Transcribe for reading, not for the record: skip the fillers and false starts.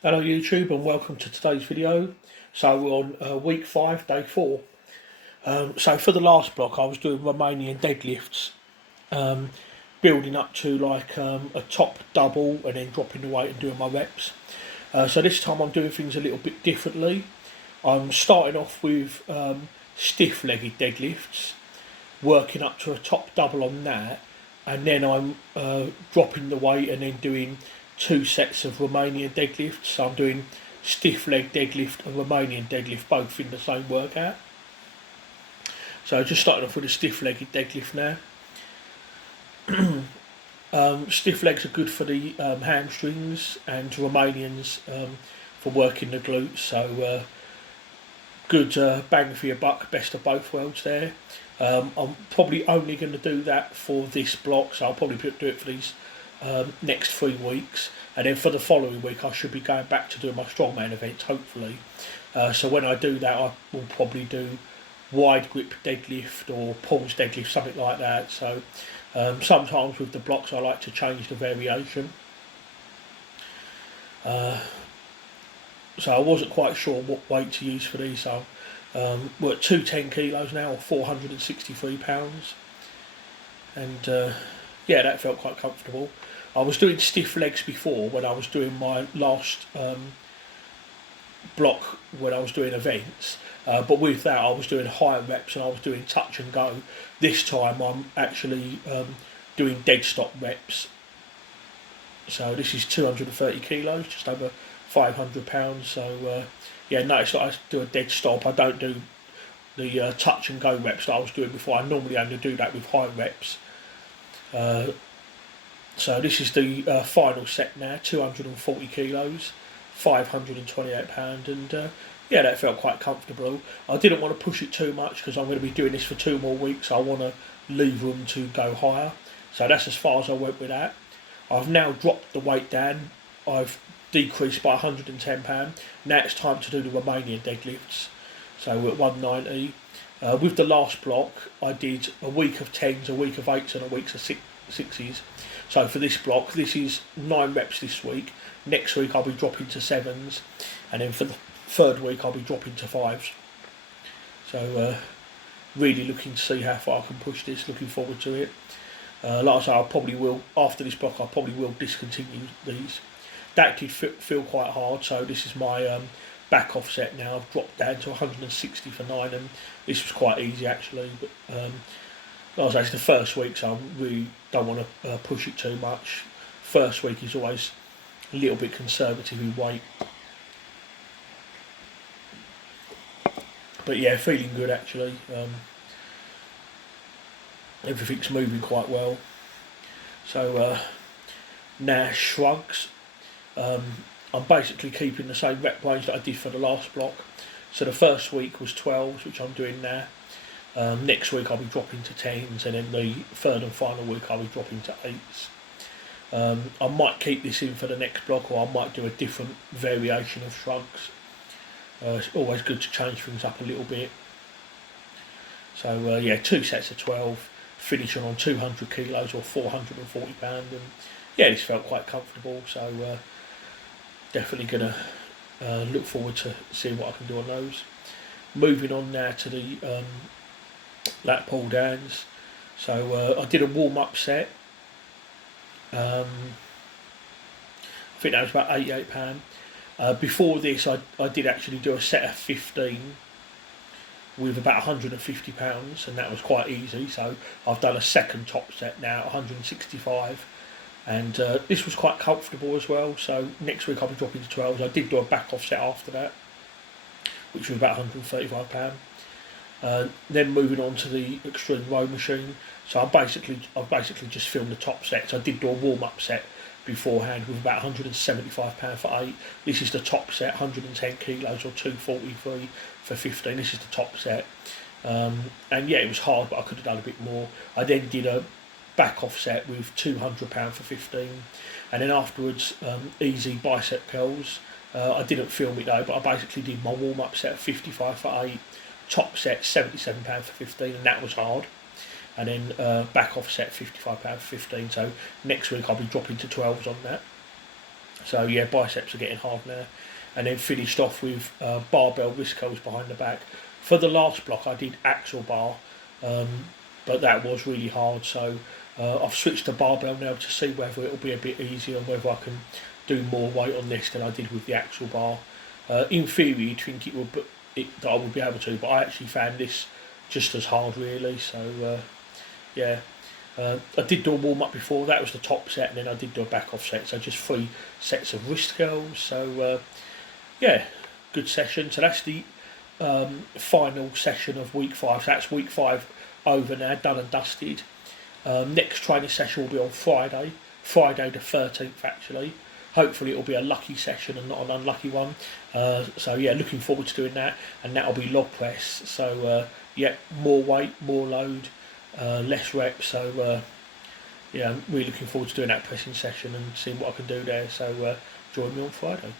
Hello YouTube and welcome to today's video. So we're on week 5, day 4. So for the last block I was doing Romanian deadlifts, building up to like a top double and then dropping the weight and doing my reps. So this time I'm doing things a little bit differently. I'm starting off with stiff-legged deadlifts, working up to a top double on that, and then I'm dropping the weight and then doing 2 sets of Romanian deadlifts. So I'm doing stiff leg deadlift and Romanian deadlift both in the same workout. So just starting off with a stiff legged deadlift now. Stiff legs are good for the hamstrings, and Romanians for working the glutes. So good bang for your buck, best of both worlds there. I'm probably only going to do that for this block, so I'll probably do it for these next 3 weeks, and then for the following week I should be going back to doing my strongman events hopefully. So when I do that I will probably do wide grip deadlift or pulls deadlift, something like that. So sometimes with the blocks I like to change the variation. So I wasn't quite sure what weight to use for these, so we're at 210 kilos now, or 463 pounds, and yeah, that felt quite comfortable. I was doing stiff legs before when I was doing my last block when I was doing events, but with that I was doing higher reps and I was doing touch and go. This time I'm actually doing dead stop reps. So this is 230 kilos, just over 500 pounds. So yeah, notice that I do a dead stop. I don't do the touch and go reps that I was doing before. I normally only do that with high reps. So this is the final set now, 240 kilos, 528 pounds, and yeah, that felt quite comfortable. I didn't want to push it too much because I'm going to be doing this for 2 more weeks. I want to leave room to go higher. So that's as far as I went with that. I've now dropped the weight down. I've decreased by 110 pounds. Now it's time to do the Romanian deadlifts. So we're at 190. With the last block, I did a week of 10s, a week of 8s, and a week of 6s. So for this block, this is 9 reps this week. Next week I'll be dropping to 7s, and then for the third week I'll be dropping to 5s. So really looking to see how far I can push this. Looking forward to it. Like I say, I probably will, after this block I probably will discontinue these. That did feel quite hard, so this is my back offset now. I've dropped down to 160 for 9, and this was quite easy actually, but like I say, it's the first week, so I really don't want to push it too much. First week is always a little bit conservative in weight. But yeah, feeling good actually. Everything's moving quite well. So now shrugs. I'm basically keeping the same rep range that I did for the last block. So the first week was 12s, which I'm doing now. Next week I'll be dropping to 10s, and then the third and final week I'll be dropping to 8s. I might keep this in for the next block, or I might do a different variation of shrugs. It's always good to change things up a little bit. So yeah, 2 sets of 12, finishing on 200 kilos or 440 pounds, and yeah, this felt quite comfortable. So definitely gonna look forward to seeing what I can do on those. Moving on now to the lat pull downs. So I did a warm up set. I think that was about £88. Before this, I did actually do a set of 15 with about £150, and that was quite easy. So I've done a second top set now, 165, and this was quite comfortable as well. So next week I'll be dropping to 12s. I did do a back off set after that, which was about £135. Then moving on to the extreme row machine. So I've basically just filmed the top sets. I did do a warm up set beforehand with about £175 for 8. This is the top set, 110 kilos or 243 for 15. This is the top set, and yeah, it was hard, but I could have done a bit more. I then did a back off set with £200 for 15, and then afterwards easy bicep curls. I didn't film it though, but I basically did my warm up set of 55 for 8. Top set £77 for 15, and that was hard. And then back off set £55 for 15. So next week I'll be dropping to 12s on that. So yeah, biceps are getting hard now. And then finished off with barbell wrist curls behind the back. For the last block, I did axle bar, but that was really hard. So I've switched to barbell now to see whether it'll be a bit easier and whether I can do more weight on this than I did with the axle bar. In theory, you'd think that I would be able to, but I actually found this just as hard, really. So yeah. I did do a warm up before. That was the top set, and then I did do a back off set. So just 3 sets of wrist curls. So yeah, good session. So that's the final session of week 5. So that's week 5 over now, done and dusted. Next training session will be on Friday the 13th actually. Hopefully it'll be a lucky session and not an unlucky one. So yeah, looking forward to doing that, and that'll be log press. So yeah, more weight, more load, less reps. So yeah, I'm really looking forward to doing that pressing session and seeing what I can do there. So join me on Friday.